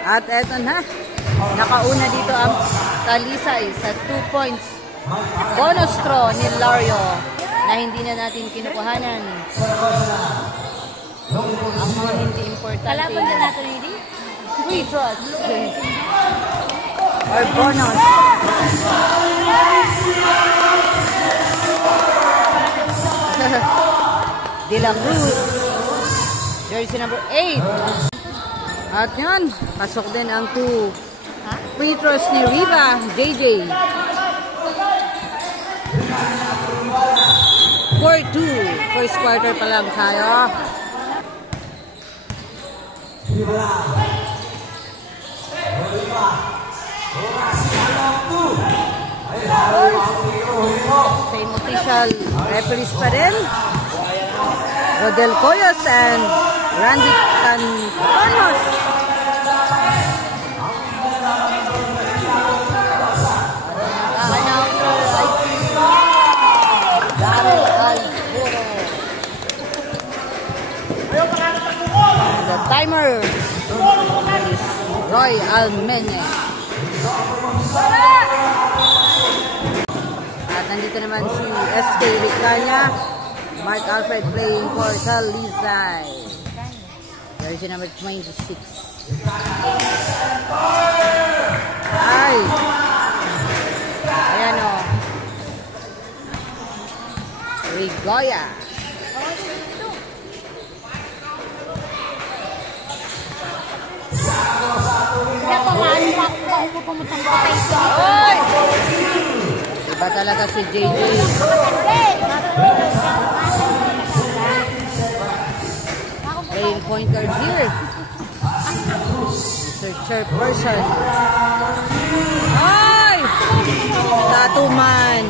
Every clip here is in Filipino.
At eto na, nakauna dito ang Talisay sa 2 points. Bonus throw ni Lario na hindi na natin kinukuhanan. Ang mga hindi importante. Kalaban na natin hindi? Free throws. Or bonus. De La Cruz. Jersey number 8. At yan, pasok din ang 2 free throws ni Riva, JJ. 4-2. First quarter pa lang tayo. Same official referees pa rin. Rodel Coyos and Randy Cantonos. The timer is Roy Almeñez. At nandito naman si SK Ricanya. Mark Alfred playing for Talisay. Jersey number 26. Ay! Ayan o. Rigoya. Oy! Iba talaga si JJ. Playing point guard here. Mr. Chairperson. Ay! Tatuman.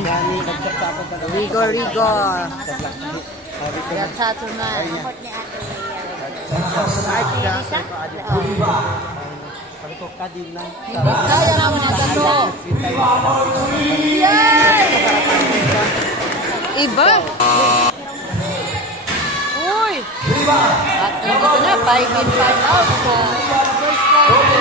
Rigo. The Tatuman. Kaya naman ang gato. Yay! Iba. Uy! At nandito na, 5 in 5 out sa first quarter.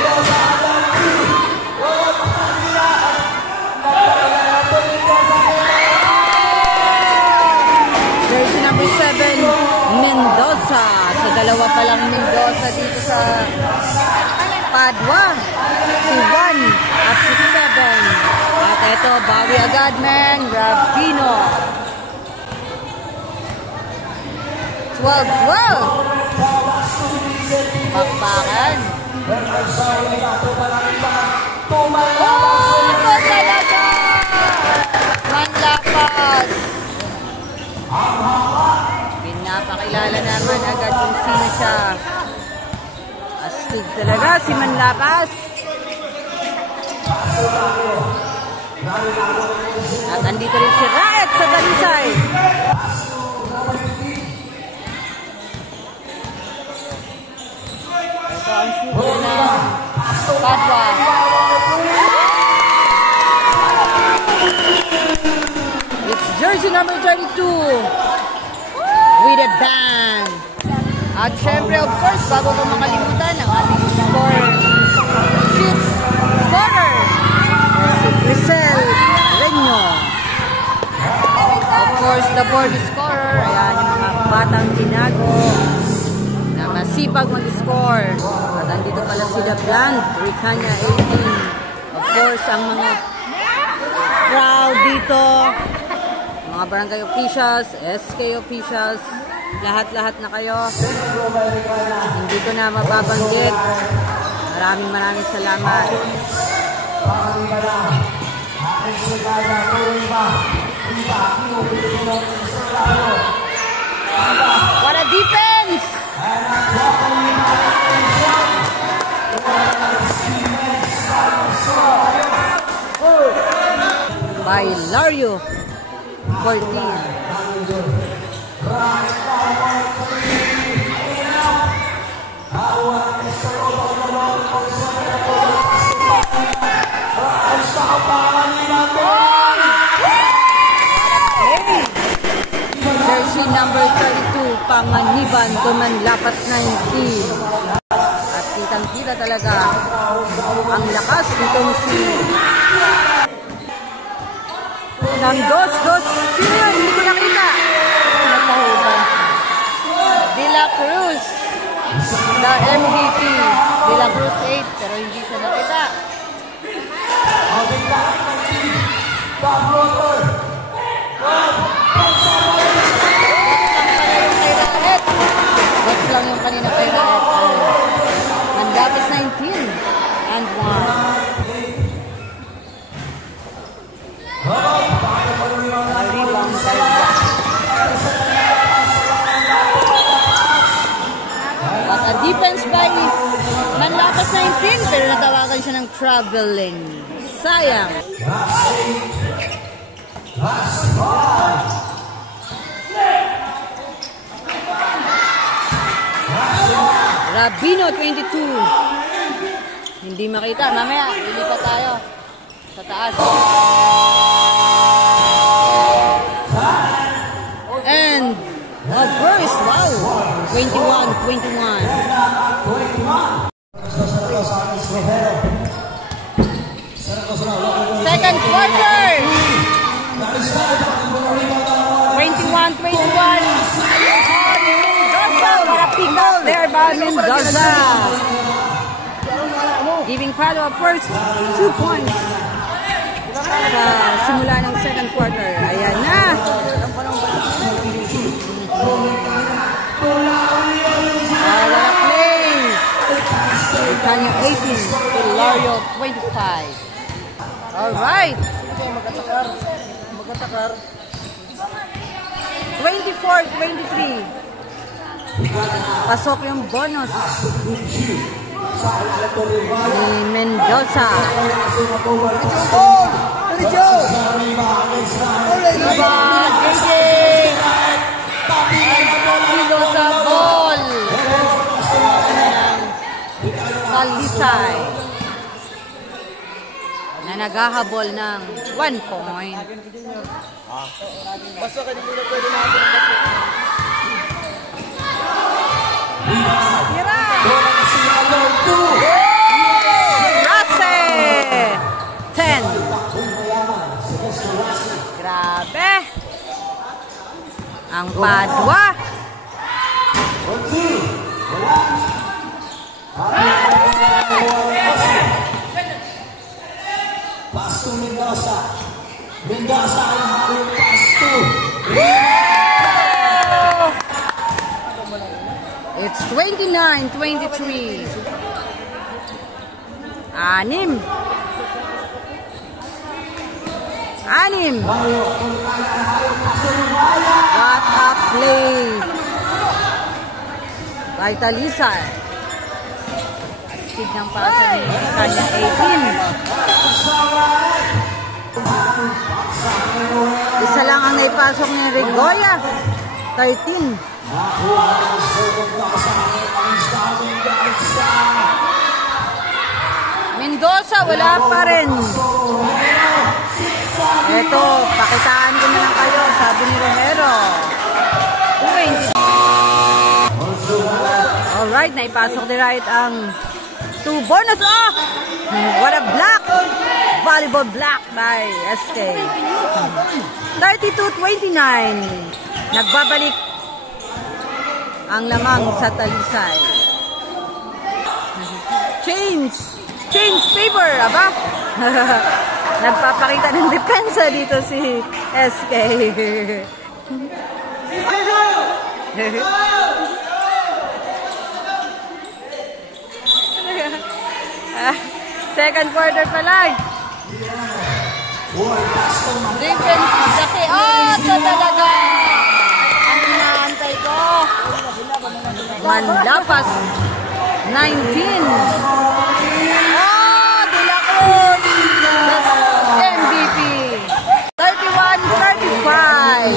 Jersey number 7, Mendoza. Sa dalawa pa lang Mendoza dito sa Padua. Si 1 at si 7. At ito, bawi agad, man. Rabino. 12-12. Bakbakan. Oh, ito talaga. Manlapas. Pinapakilala naman agad kung sino siya. Astig talaga si Manlapas. At andito rin si Raet sa Talisay. Ito ang shooter na Padua. It's jersey number 32 with a bang. At syempre, of course, bago ko makalimutan ang ating scorer, si Grisel Reño. Of course, the board scorer, ayan yung mga batang tinago na masipag mag-score. At andito pala sila Bland, Ricanya 18. Of course, ang mga crowd dito, mga barangay officials, SK officials, lahat-lahat na kayo. Hindi ko na mababanggit. Maraming salamat. What a defense! By Lario 14. Jersey number 32, Panganiban, Duman Lapas 19. At kitang-kita Kita talaga ang lakas nitong si ng dos. Sino yun? Hindi ko nakita. Natahuban. De La Cruz. The MVP. De La Cruz 8. Pero hindi siya nakita. Box lang yung kanina kay Raet. And that is 19 and 1. Rebound but a defense by Manlapas 19 pero natawagan siya ng traveling. Sayang. Rabino 22. Hindi makita. Mamaya, lilipat tayo sa taas. And a burst. Wow. 21. Second quarter. 21. Pick up there by Mendoza. Giving Palo a first 2 points sa simula ng second quarter. Ayan na. Wala play. Canyo 18. Hilario 25. Alright. 24-23. Pasok yung bonus ni Mendoza. Mendoza ball. Talisay na naghahabol ng 1 point. Pasok ka dito pwede natin. Rase 10. Grabe ang Padua. Pasto Mendoza ang haling pasto. It's 29-23. Anim. What a play by Talisay. Astig ng pasa ni Kanya 18. Isa lang ang naipasok ni Rigoya. 13. Mendoza wala pa rin. Eto, pakitaan ko na lang kayo, sabi ni Romero. 20. Alright, naipasok ni Wright ang 2 bonus. Oh! What a block! Volleyball block by SK. 32-29. Nagbabalik ang lamang sa Talisay. Change favor, aba? Nagpapakita ng depensa dito si SK. Second quarter pa lang. Defense laki. Oh, ito talaga. Ang inaantay ko. Manlapas 19. Oh, De La Cruz. MVP. 31-35.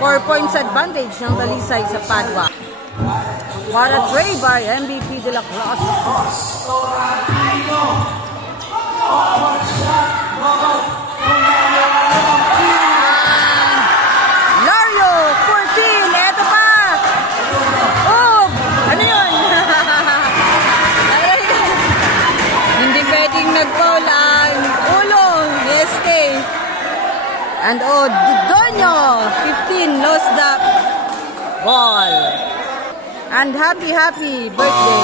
4 points advantage ng Talisay sa Padua. What a tray by MVP De La Cruz. Lario 14. Eto pa. Oh, ano yun? And Donyo, 15, lost the ball. And happy birthday.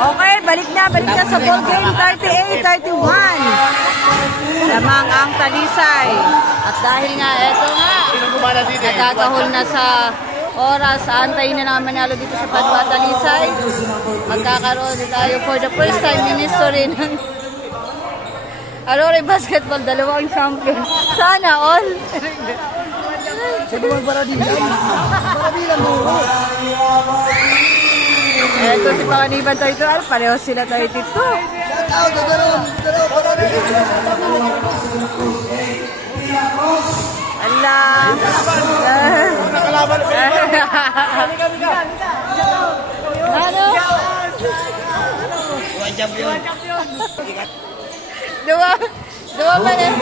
Okay, balik na sa ball game. 38-31. Lamang ang Talisay. At dahil nga, eto nga, nagkakahol na sa oras. Antayin na naman manalo dito sa Padua Talisay. Magkakaroon tayo for the first time in history ng Aurora Basketball, dalawang champion. Sana all. Sa duwag Baradilan mo. Eto si Panganiban tayo ito. Pareho sila tayo dito. Allah. Ano? Dua pa na.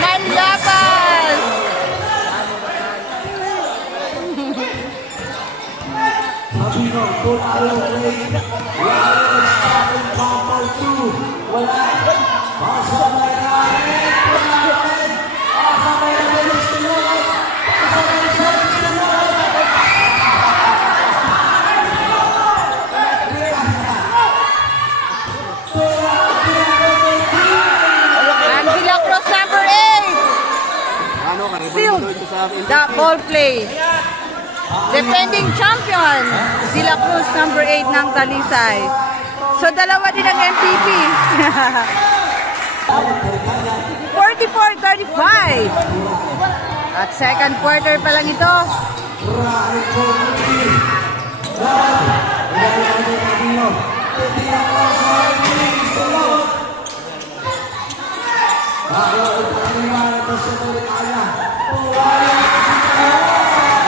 Manlapas! The ball play. Defending champion, Sila Cruz, number 8 ng Talisay. So, dalawa din ang MVP. 44-35. At second quarter pa lang ito.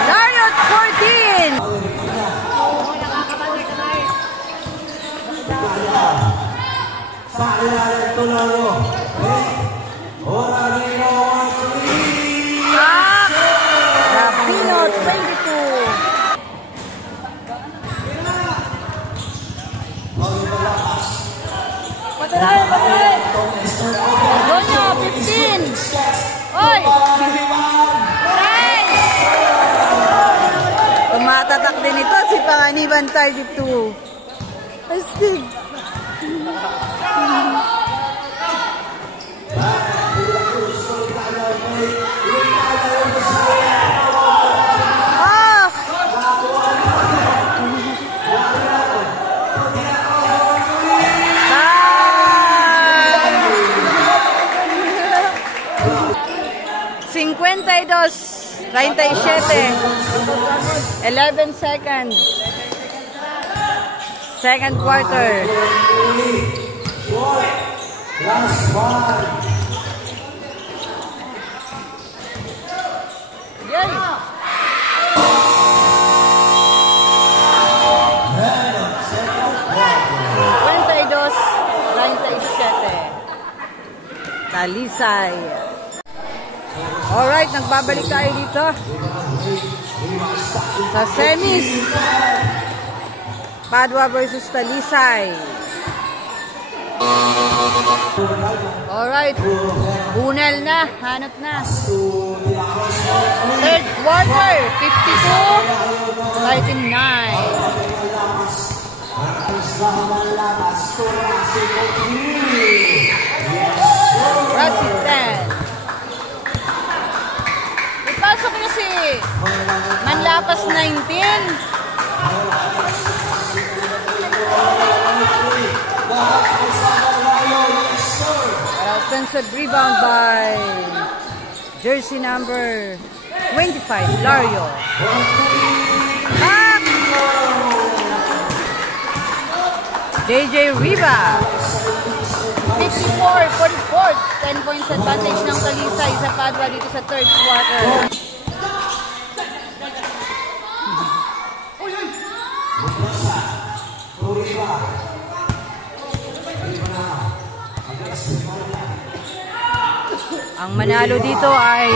Lariat 14. Rapino 22. Donyo 15. Oy! Tumatatak din ito si Panganiban 32. Astig. Ah! 37. 11 seconds. Second quarter. Yay! Talisay. Alright, nagbabalik tayo dito sa semis. Padua versus Talisay. Alright, bunel na, hanap na. Third quarter, 52-39. President. Ipasok niyo si Manlapas 19. Offensive rebound by jersey number 25, Lario. JJ Riva. 54-44. 10 points advantage ng Talisay sa Padua dito sa third quarter. Ang manalo dito ay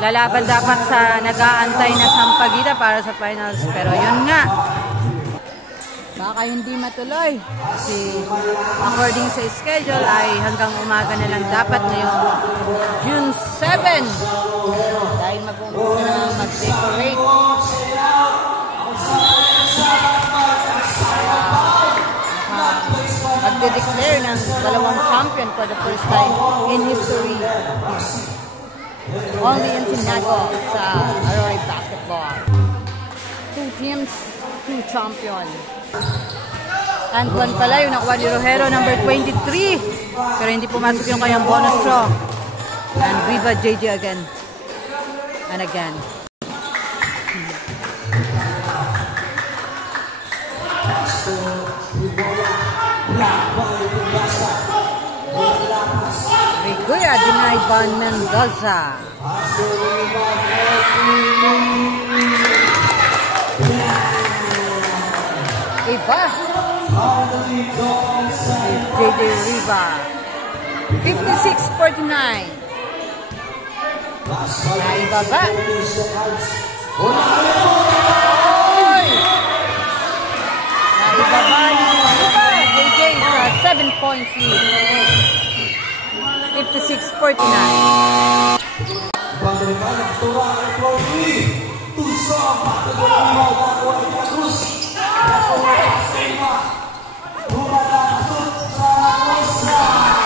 lalaban dapat sa nag-aantay na Sampaguita para sa finals. Pero yun nga, Baka hindi matuloy. Kasi according sa schedule ay hanggang umaga na lang dapat ngayong June 7. Dahil mag-umpisa na mag-decorate. Magde-declare ng dalawang champion for the first time in history. Only in Tinago sa Arroyo Basketball. 2 teams, 2 champion. And one pala yung nakuha ni Rojero, number 23. Pero hindi pumasok yung kanyang bonus draw. And Viva JJ again. And again. Riguya denied by Mendoza. Iba. JJ Riva. 56-49. Naibaba. Oy! Naibaba yung Riva. JJ sa 7 points lead. 56-49.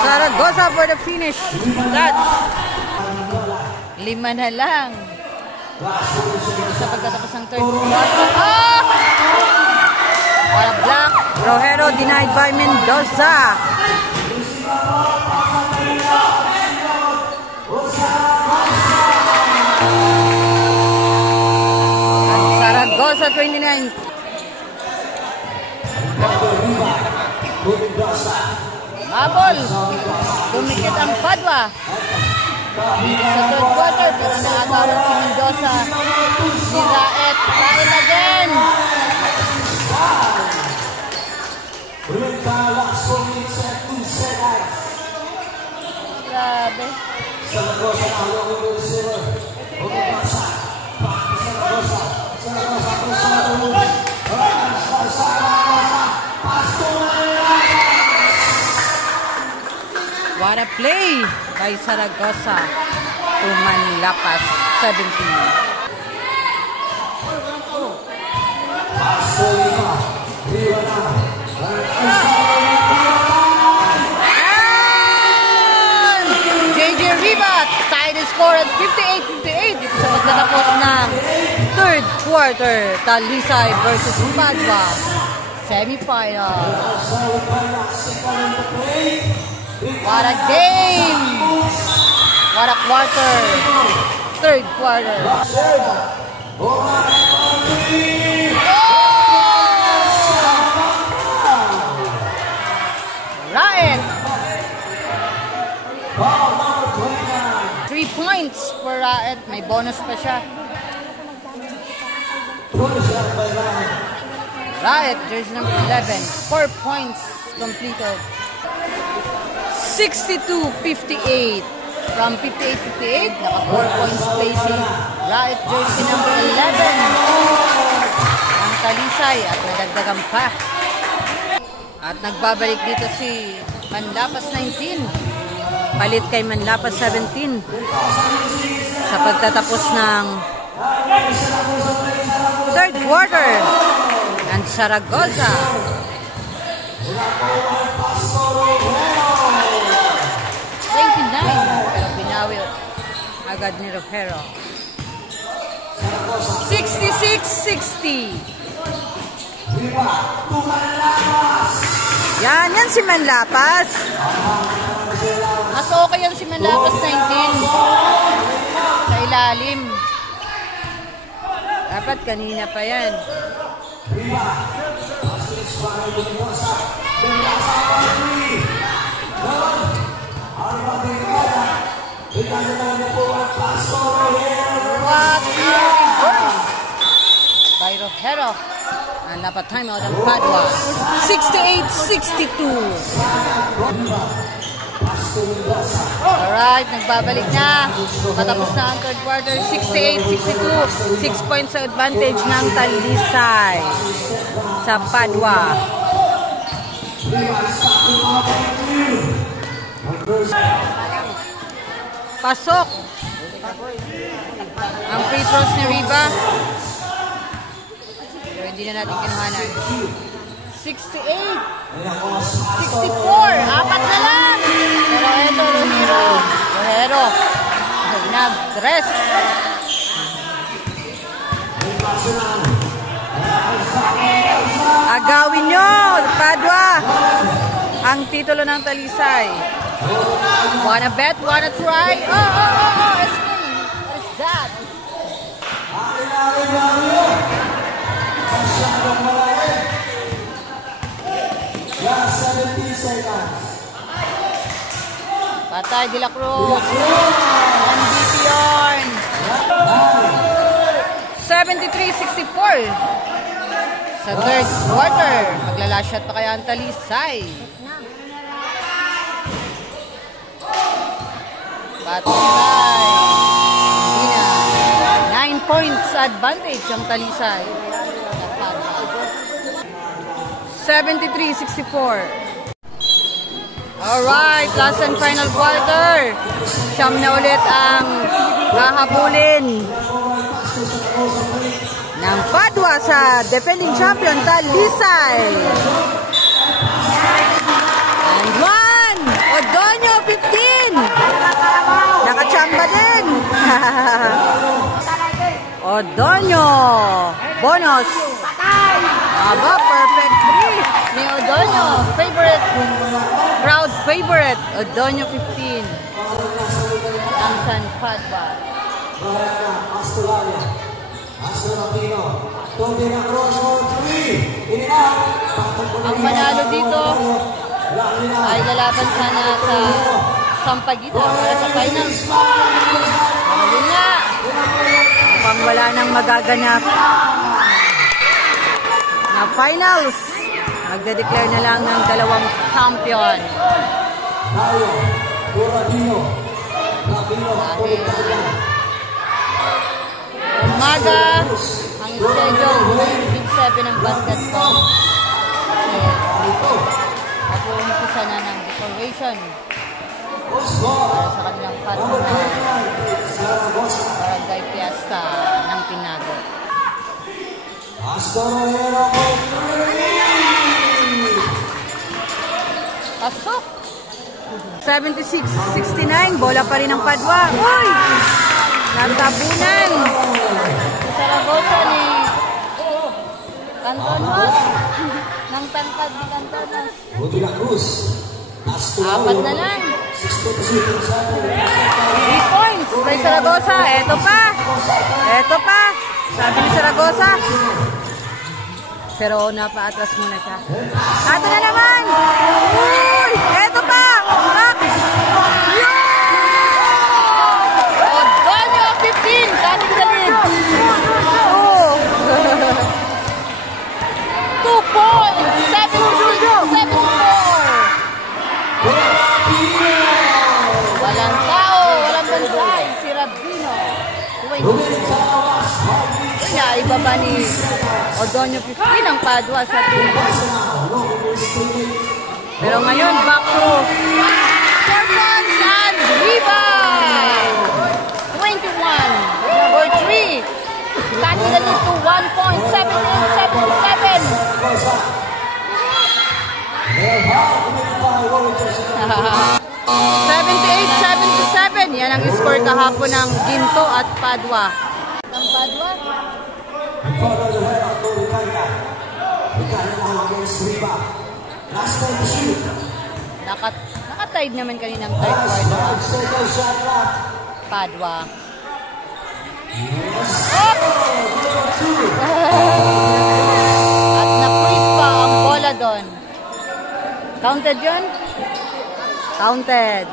Zaragoza for the finish. That's 5 na lang. Sa pagkatapos ng third quarter. Ah! Para black. Rojero denied by Mendoza. And Zaragoza 29. Mabol. Dumikit ang Padua. Sa third quarter, pero nakatawag si Mendoza. Si Raet. Raet again. Grabe. What a play by Zaragoza to Manlapas 17. JJ Riva tied the score at 58-58 dito sa pagtatapos ng third quarter. Talisay versus Padua semifinal. What a game! What a quarter! Third quarter. Oh! Raet! 3 points for Raet. May bonus pa siya. Raet, jersey number 11. 4 points completed. 62-58. From 58-58, naka 4 points placing. Raet jersey number 11. Ang Talisay at nadagdagan pa. At nagbabalik dito si Manlapas 19. Palit kay Manlapas 17. Sa pagtatapos ng third quarter. And Zaragoza. Pero pinawi agad ni Rojero. 66-60. Yan si Manlapas. Mas okay yan si Manlapas 19. Sa ilalim. Dapat kanina pa yan. What a reverse by Rojero. Ang dapat time out ang Padua. 68-62. Alright, nagbabalik na. Patapos na ang third quarter. 68-62. 6 points sa advantage ng Talisay. sa Padua. Pasok ang free throws ni Riva. Pero hindi na natin kinuhanan. 68, 64, apat na lang. Pero ito, Rohero. Nag-rest. Agawin nyo, Padua, ang titulo ng Talisay. Wanna bet? Wanna try? Oh, it's me. What is that? Patay, De La Cruz. MVP yarn. 73-64. Sa third quarter, maglalashot pa kaya ang Talisay. Patay. Hindi na. 9 points advantage ang Talisay. 73-64. Alright, last and final quarter. Siyam na ulit ang hahabulin ng Padua sa defending champion Talisay. And one! Odonio, 15! Nakachamba din! Odonio! Bonus! Aba, perfect 3 ni Odonio. Favorite, crowd favorite. Odonio 15. Ang San Padua. Ang manalo dito ay lalaban sana sa Sampaguita para sa finals. Ayun nga. Mukhang wala nang magaganap na finals. Magde-declare na lang ng dalawang champion. Umaga ang schedule ng Big 7 ng basketball. Nag-uumpisa na ng decoration para sa kanilang barangay fiesta ng Pinago. Pasok. 76-69. Bola pa rin ang Padua. Uy! Nagtabunan. Saragosa ni Cantonos. Nang tangkad ni Cantonos. Apat na lang. 3 points kay Saragosa. Eto pa. Sabi ni Saragosa. Pero napaatras muna siya. Ato na naman! Uy! Eto pa! Odonio 15! Dating galing! 2 points! 74! Walang tao! Walang bantay! Si Rabino! 20. Ibaba ni Odonio 15 ang Padua sa 2 points. Pero ngayon, back to 4 points and rebound! 21 for 3. Cutting the lead to 1 point. 78-77. Yan ang score kahapon ng Ginto at Padua. Ang Padua? Nakatied naman kaninang third quarter. Padua. At na-freeze pa ang bola doon. Counted yun? Counted.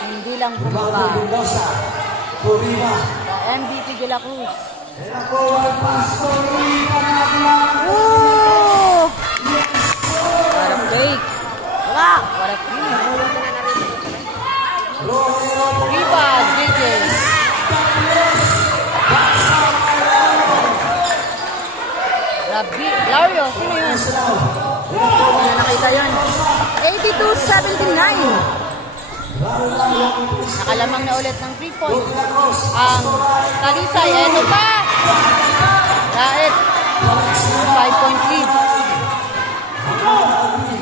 Hindi lang bumaba. MVP De La Cruz. Woo! What a fake. What a fake. Riva, JJ. Dario, sino yun? Hindi na nakita yun. 82-79. Nakalamang na ulit ng 3 points. Ang Talisay, eto pa! Daet, 5-point lead.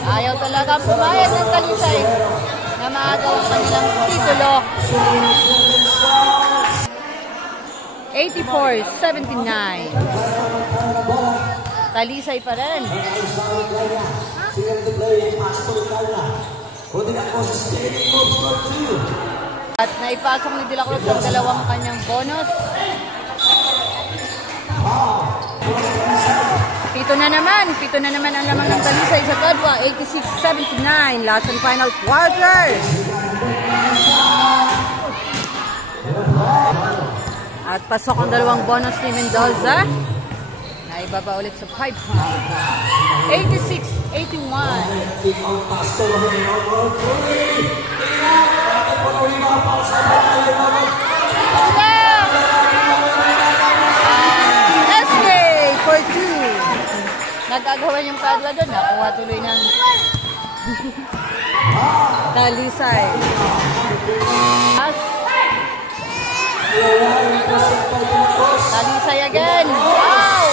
Ayaw talaga pumayag ng Talisay na maagaw ang kanilang titulo. 84-79. Talisay pa rin. At naipasok ni De La Cruz ang dalawang kanyang bonus. Pito na naman ang lamang ng Talisay sa Todwa. 86-79. Last and final quarter. At pasok ang dalawang bonus ni Mendoza. Naibaba ulit sa 5 points. 86-81. SK for 2. Nag-agawan yung Padua doon. Nakuha tuloy ng Talisay. Talisay again. Wow!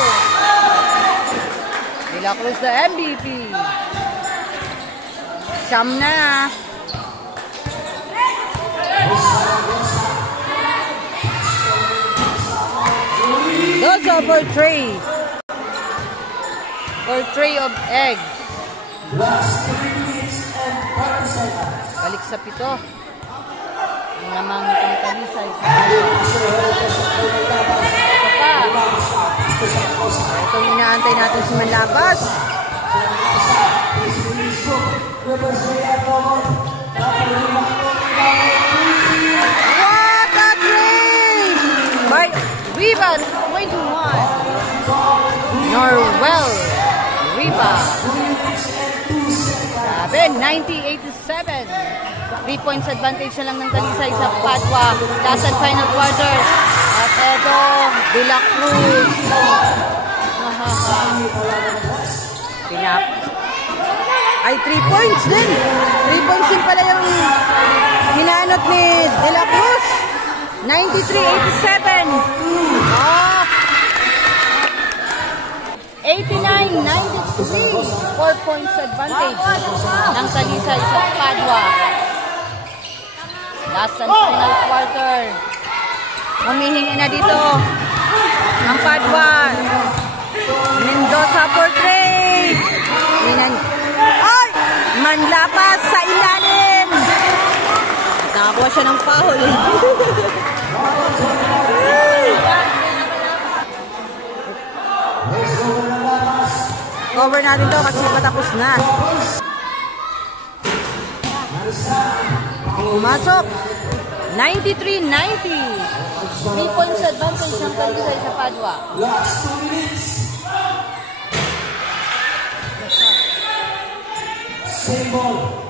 De La Cruz the MVP. Siyam na. Dozo for 3. For 3 of eggs. Balik sa 7. Ang lamang ng Talisay. Ito yung inaantay natin si Manlabas. What a trade! By Riva 21. Norwell Riva. Grabe, 90-87. 3 points advantage na lang ng Talisay sa Padua. Last and final quarter. At eto, De La Cruz. Ay, 3 points din. 3 points din pala yung hinanot ni De La Cruz. 93-87. 89-93. 4 points advantage ng Talisay sa Padua. Last and final quarter. Humihingi na dito ang Padua. Mendoza for 3. Ay! Manlapas sa ilalim. Nakakuha siya ng foul. Cover natin to kasi patapos na. Pumasok. 93-90. 3 points advantage ng Talisay sa Padua. Last 2 minutes. Same ball.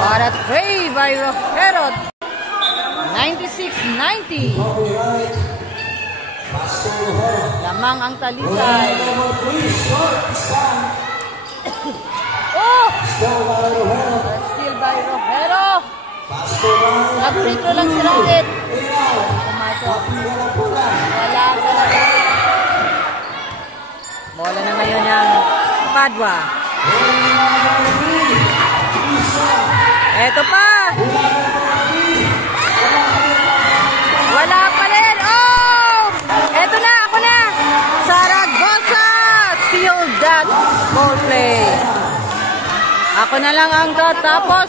What a tray by Rojero. 96-90. Lamang ang Talisay. Oh! Steal by Rojero. Nag-free throw lang si Rocket. Pumasok. Wala. Bola na ngayon ng Padua. Eto pa. Wala pa rin. Oh! Eto na, ako na. Zaragoza. Steal that ball play. Ako na lang ang tatapos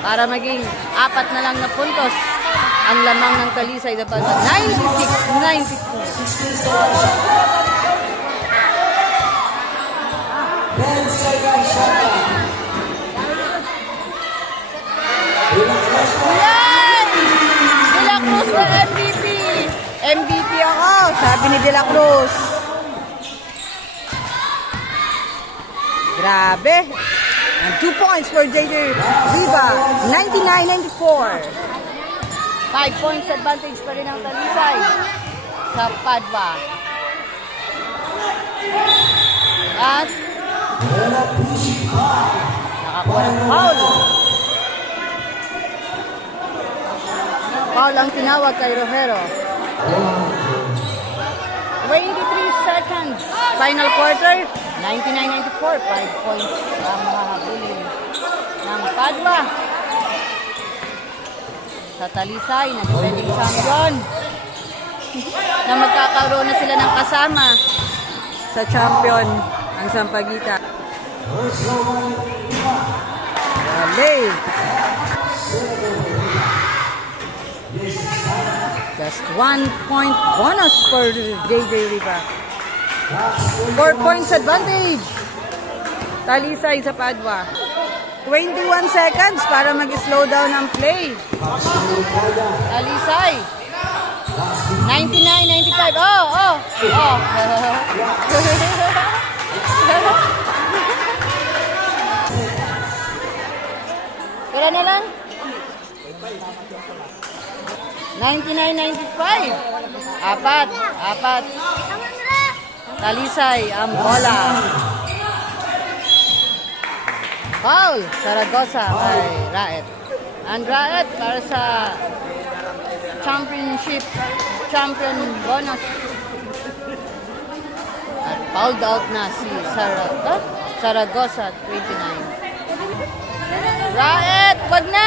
para maging 4 na lang na puntos ang lamang ng Talisay sa Padua. 96-92. Yan! De La Cruz for MVP. MVP ako, sabi ni De La Cruz. Grabe. And 2 points for JJ Riva. 99-94. 5 points advantage pa rin ang Talisay. sa Padua. At nakakuha ng foul. Foul ang tinawag kay Rojero. 23 seconds. Final quarter, 99-94. 5 points ang mahabulin ng Padua. Sa Talisay, na defending champion. Na magkakaroon na sila ng kasama sa champion, ang Sampaguita. Vale. Just 1 point bonus for JJ Riva. 4 points advantage. Talisay sa Padua. 21 seconds para mag-slow down ang play. Talisay. 99-95. Oh. Kaya na lang. 99-95. Apat. Talisay ang bola. Foul. Saragosa kay Raet. And Raet para sa champion bonus. At fouled out na si Saragosa 29. Raet, wag na.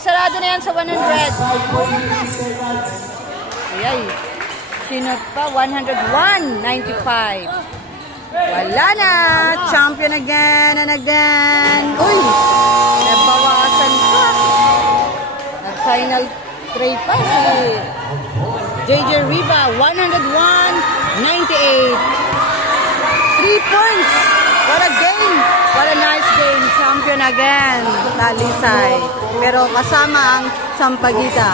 Isarado na yan sa 100. Ayay. Sinot pa. 101-95. Wala na. Champion again and again. Uy! Nabawasan pa. Nag-final trade pa si JJ Riva. 101-98. 3 points. What a game. What a nice game. Champion again. Talisay. Pero kasama ang Sampaguita.